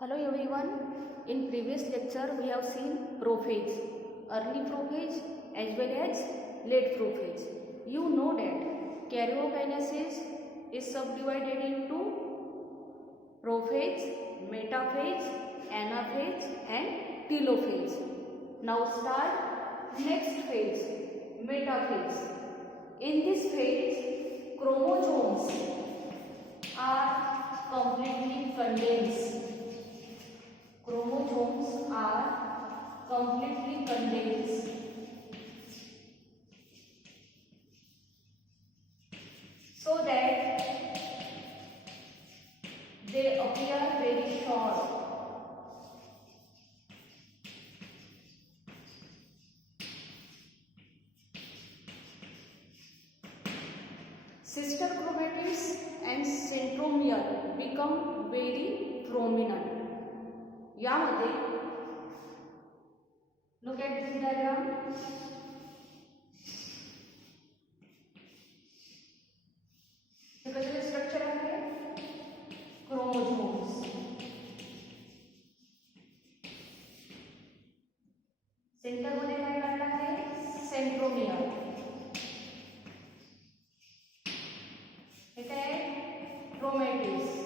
Hello everyone. In previous lecture we have seen prophase, early prophase as well as late prophase. You know that karyokinesis is subdivided into prophase, metaphase, anaphase and telophase. Now start next phase, metaphase. In this phase, chromosomes are completely condensed. Chromosomes are completely condensed. So that they appear very short. Sister chromatids and centromere become very prominent. यामध्ये look at this diagram. हे कसले स्ट्रक्चर आहे? Chromosomes. Centre मध्ये काय काढलं आहे? Centromere. हे काय? Chromatids.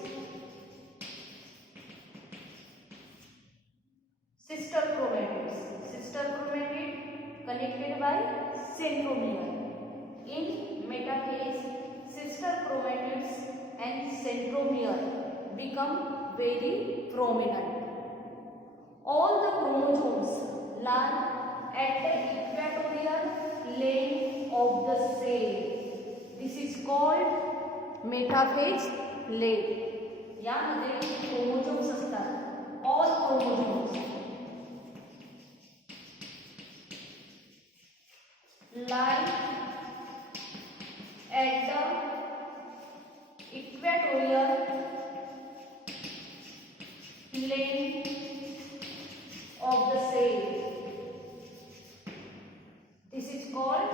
Sister chromatids. Sister chromatid connected by centromere. In metaphase, sister chromatids and centromere become very prominent. All the chromosomes lie at the equatorial plane of the cell. This is called metaphase plane. यामध्ये chromosomes असतात. All chromosomes lie at the equatorial plane of the cell. This is called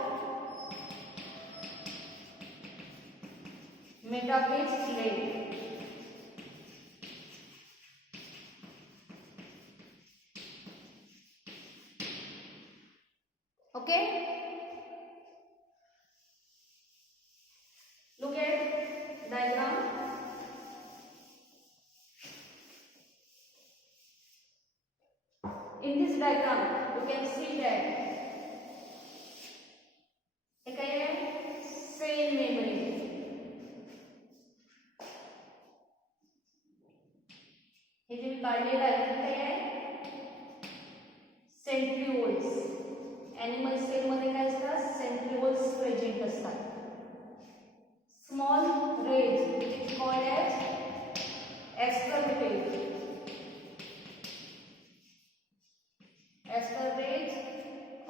metaphase plane. Okay? Look at diagram. In this diagram, you can see that एक है cell membrane. हे जे काढलेलं आहे ते काय आहे? Centrioles. Animal cell मध्ये काय असतात? सेंट्रिओल्स प्रेझेंट असतात. Small rays, which is called as Aster rays. Aster rays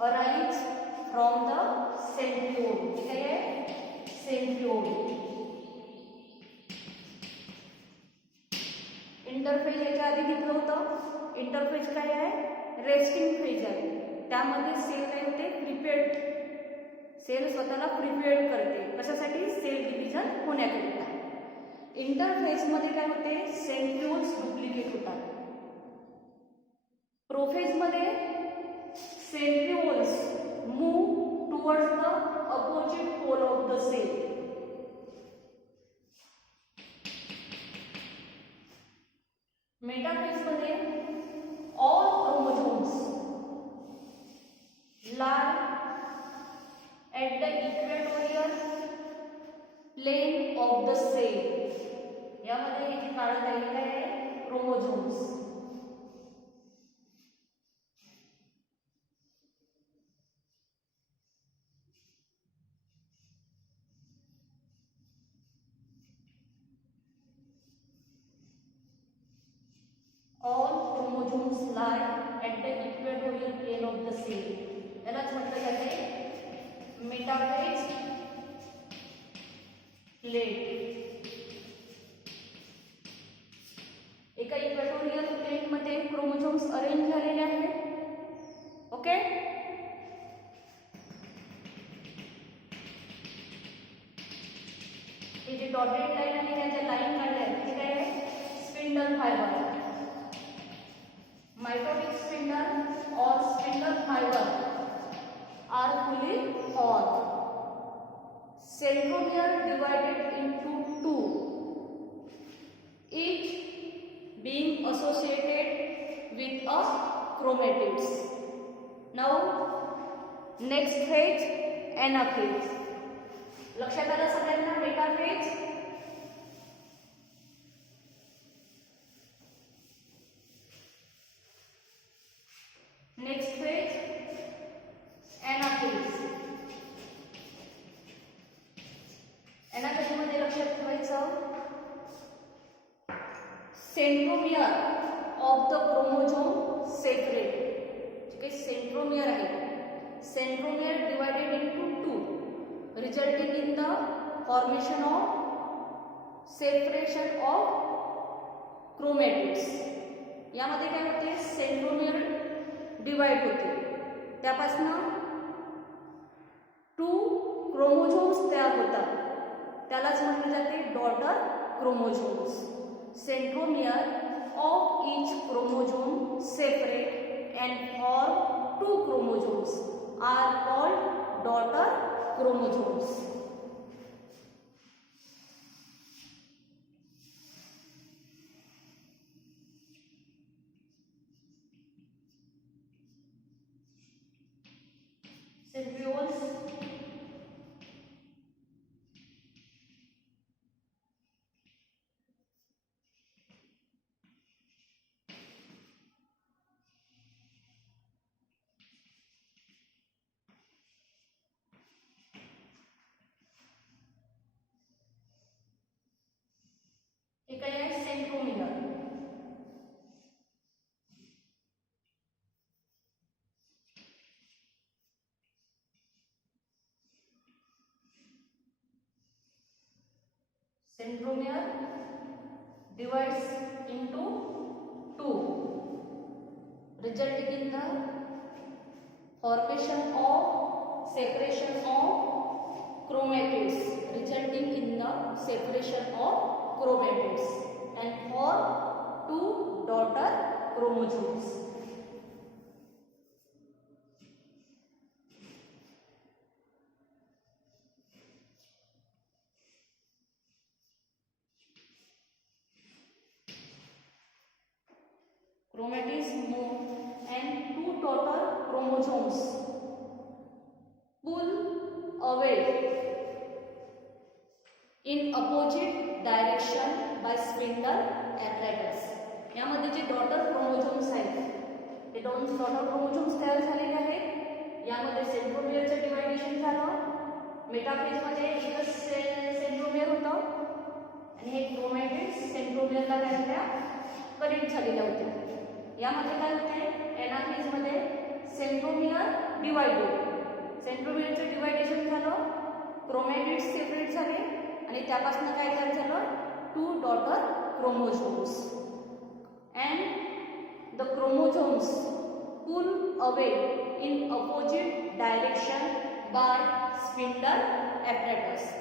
arise from the centriole. ठीक है? Centriole. इंटरफेज याच्या आधी घेतलं होतं. इंटरफेज काय आहे? रेस्टिंग फेज आहे. त्यामध्ये सेल काय होते? प्रिपेअर्ड. सेल स्वतःला प्रिपेअर करते. कशासाठी? सेल डिव्हिजन होण्याकरिता. इंटरफेज मध्ये काय होते? सेंट्रिओल्स डुप्लिकेट होतात. प्रोफेज मध्ये centrioles move towards the opposite pole of the cell. Metaphase मध्ये all chromosomes lie at the equatorial plane of the cell. यामध्ये हे जे काढत आहे काय आहे? Chromosomes. All chromosomes lie at the equatorial plane of the cell. यालाच म्हटलं जाते metaphase plate. एका इक्वेटोरियल प्लेन मध्ये क्रोमोसोम्स अरेंज झालेले आहेत. ओके? हे जे डॉटेड लाईन आणि त्याच्या लाईन काढल्या आहेत ते काय आहे? Spindle fibre. spindle fiber are fully formed. Centromere divided into two, each being associated with a chromatids. Now next phase, anaphase. लक्षात आलं सगळ्यांना? Metaphase, next phase anaphase. anaphase मध्ये लक्षात ठेवायचं, centromere of the chromosome separate. जे काही centromere आहे, centromere divided into two, resulting in the formation of separation of chromatids. यामध्ये काय होते, सेंट्रोमियर डिवाइड होते, त्यापासून टू क्रोमोझोम्स तयार होतात, त्यालाच म्हटले जाते daughter chromosomes. Centromere of each chromosome separate and form two chromosomes are called daughter chromosomes. Centrioles, हे काय आहे, centromere. Centromere divides into two, resulting in the formation of separation of chromatids, resulting in the separation of chromatids and form two daughter chromosomes. Chromatids move and two daughter chromosomes pull away in opposite direction by spindle apparatus. यामध्ये जे daughter chromosomes आहेत, ते दोन daughter chromosomes तयार झालेले आहेत. यामध्ये सेंट्रोमियरचं डिवायडेशन झालं, मेटाफेज मध्ये एकच सेंट्रोमियर होतं आणि हे क्रोमॅटिड्स सेंट्रोमियरला काय होत्या, कनेक्ट झालेल्या होत्या. यामध्ये काय होते, एनाफेज मध्ये सेंट्रोमियर डिवाइडेड, सेंट्रोमियरचं डिवायडेशन झालं, क्रोमॅटिड्स सेपरेट झाले आणि त्यापासून काय तयार झालं, two daughter chromosomes and the chromosomes pull away in opposite direction by spindle apparatus.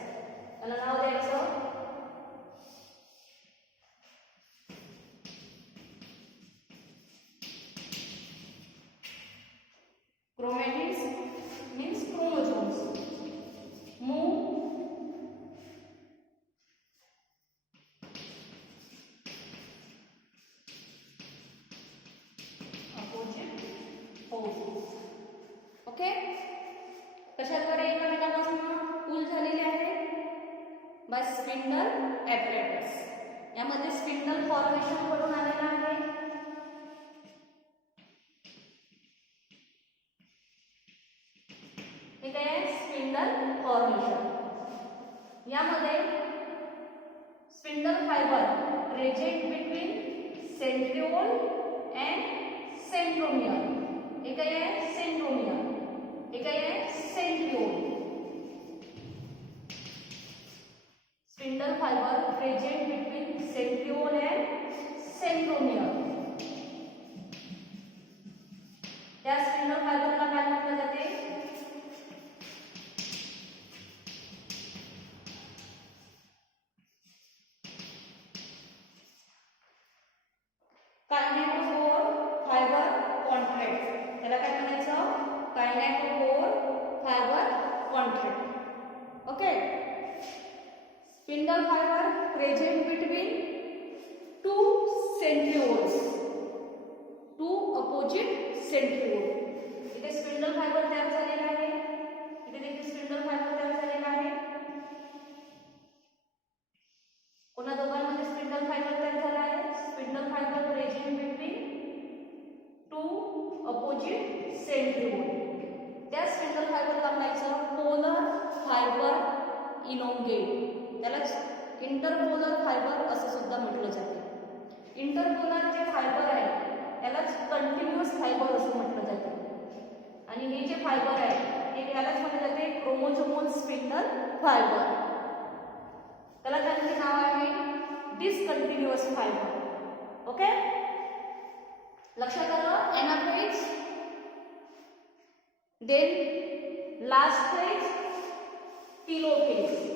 त्याला नाव द्यायचं chromatids, means chromosomes move opposite poles. Okay, कशाद्वारे एकमेकांपासून पुल झालेले आहे, बाय स्पिंडल ॲपरेटस. यामध्ये स्पिंडल फॉर्मेशन करून आलेला आहे. हे काय आहे, स्पिंडल फॉर्मेशन. यामध्ये spindle fibre present between centriole and centromere. हे काय आहे, सेंट्रोमियर. हे काय आहे, centriole. Spindle fibre present between centriole and centromere. त्या स्पिंडल फायबरला काय म्हटलं जाते, कायनेटोफोर फायबर कॉन्ट्रॅक्ट. त्याला काय म्हणायचं, present between two centrioles, two opposite centriole. इथे स्पिंडल फायबर तयार झालेला आहे, इथे देखील स्पिंडल फायबर तयार झालेला आहे. कोणा दोघांमध्ये स्पिंडल फायबर तयार झाला आहे? Spindle fibre present between to opposite centriole. त्या स्पिंडल फायबरला म्हणायचं पोलर फायबर इनोंगेट. त्यालाच इंटरपोलर फायबर असं सुद्धा म्हटलं जाते. इंटरपोलर जे फायबर आहे त्यालाच कंटिन्युअस फायबर असं म्हटलं जाते. आणि हे जे फायबर आहे हे त्यालाच म्हटलं जाते क्रोमोझोमल स्पिंडल फायबर. त्याला त्यांचे नाव आहे डिसकंटिन्युअस फायबर. ओके, लक्षात आलं? Anaphase, then last phase telophase.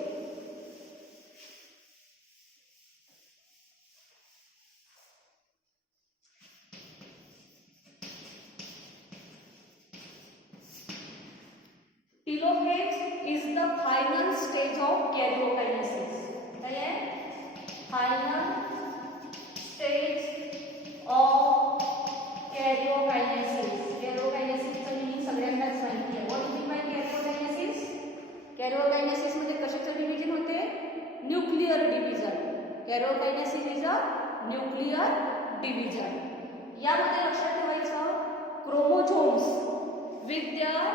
Telophase is the final stage of karyokinesis. काय आहे? Final stage of karyokinesis. Karyokinesis चं मीनिंग सगळ्यांनाच माहिती आहे. What do you mean by karyokinesis? Karyokinesis मध्ये कशाचं डिव्हिजन होते? Nuclear division. Karyokinesis is a nuclear division. यामध्ये लक्षात ठेवायचं chromosomes with their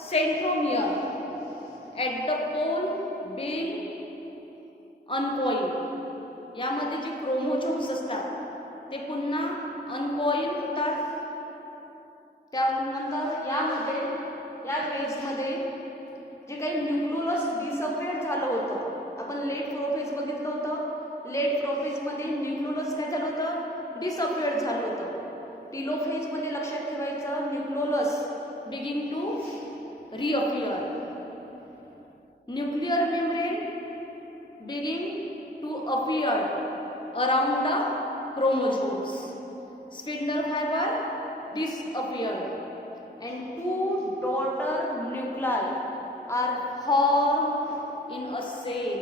centromere at the pole being uncoiled. यामध्ये जे क्रोमोझोम्स असतात ते पुन्हा अनकॉइल होतात. त्यानंतर यामध्ये या फेजमध्ये जे काही न्यूक्लियस डिसअपिअर झालं होतं, आपण लेट प्रोफेज बघितलं होतं. लेट प्रोफेजमध्ये न्यूक्लियस काय झालं होतं? डिसअपिअर झालं होतं. टेलोफेजमध्ये लक्षात ठेवायचं nucleus begin to reappear. Nuclear membrane begin to appear around the chromosomes. Spindle fiber disappeared and two daughter nuclei are formed in a cell.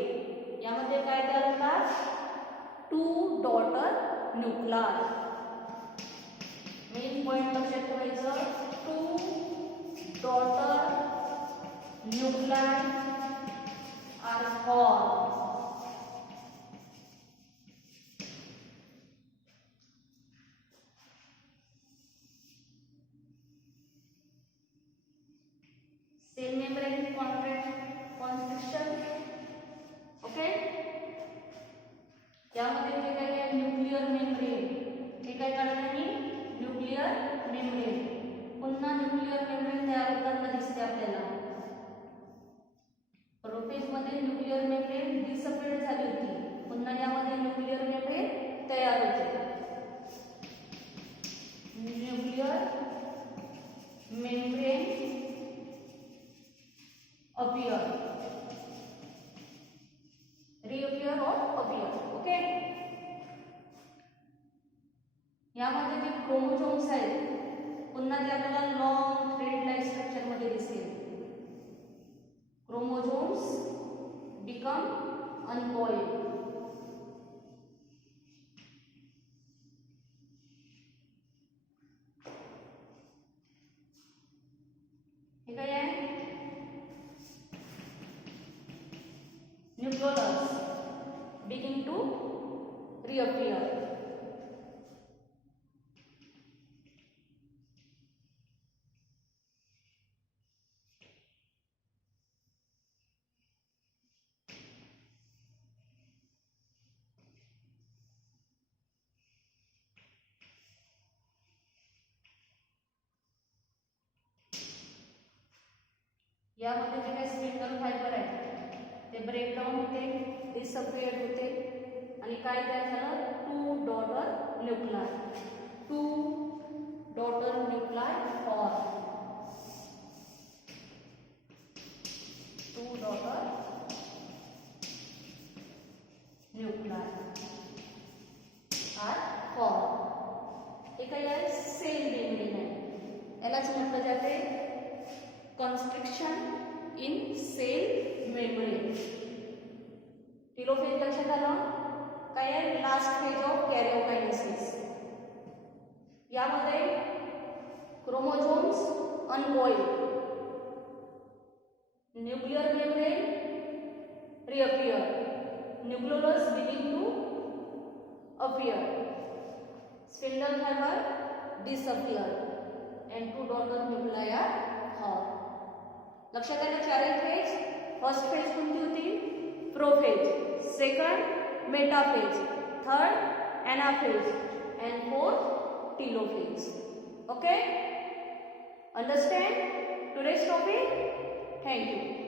यामध्ये काय तयार होतात? two daughter nuclei. Main point लक्षात ठेवायचं two daughter nuclei are formed. Cell membrane constriction. Okay, यामध्ये जे काही आहे न्यूक्लिअर मेम्ब्रेन, हे काय काढलं मी? Nuclear membrane. पुन्हा न्यूक्लिअर मेम्ब्रेन तयार होताना दिसते आपल्याला. प्रोफेजमध्ये न्यूक्लिअर मेम्ब्रेन डिसअपिअर झाली होती, पुन्हा यामध्ये न्यूक्लिअर मेम्ब्रेन तयार होते. न्यूक्लिअर मेम्ब्रेन अपीयर, रिअपियर और अपीयर. ओके, यामध्ये जे क्रोमोझोम्स आहेत पुन्हा ते आपल्याला लॉंग थ्रेड लाईक स्ट्रक्चर मध्ये दिसेल. Chromosomes become uncoiled. हे काय आहे? Nucleus begin to reappear. यामध्ये जे काही स्पिंडल फायबर आहे ते ब्रेकडाऊन होते, डिसअपिअर होते आणि काय तयार झालं? Two daughter nuclei. Two daughter nuclei form. Two daughter nuclei are form. हे काय आहे? सेल मेम्ब्रेन आहे. यालाच म्हटलं जाते constriction in cell membrane. Telophase लक्षात आलं. काय आहे? Last phase of karyokinesis. यामध्ये chromosomes uncoil, nuclear membrane reappear, nucleolus begin to appear, spindle fiber disappear, and two daughter nuclei are formed. लक्षात आलं चारही फेज. फर्स्ट फेज कोणती होती? Prophase, second metaphase, third anaphase and fourth telophase. Okay? Understand today's topic? Thank you.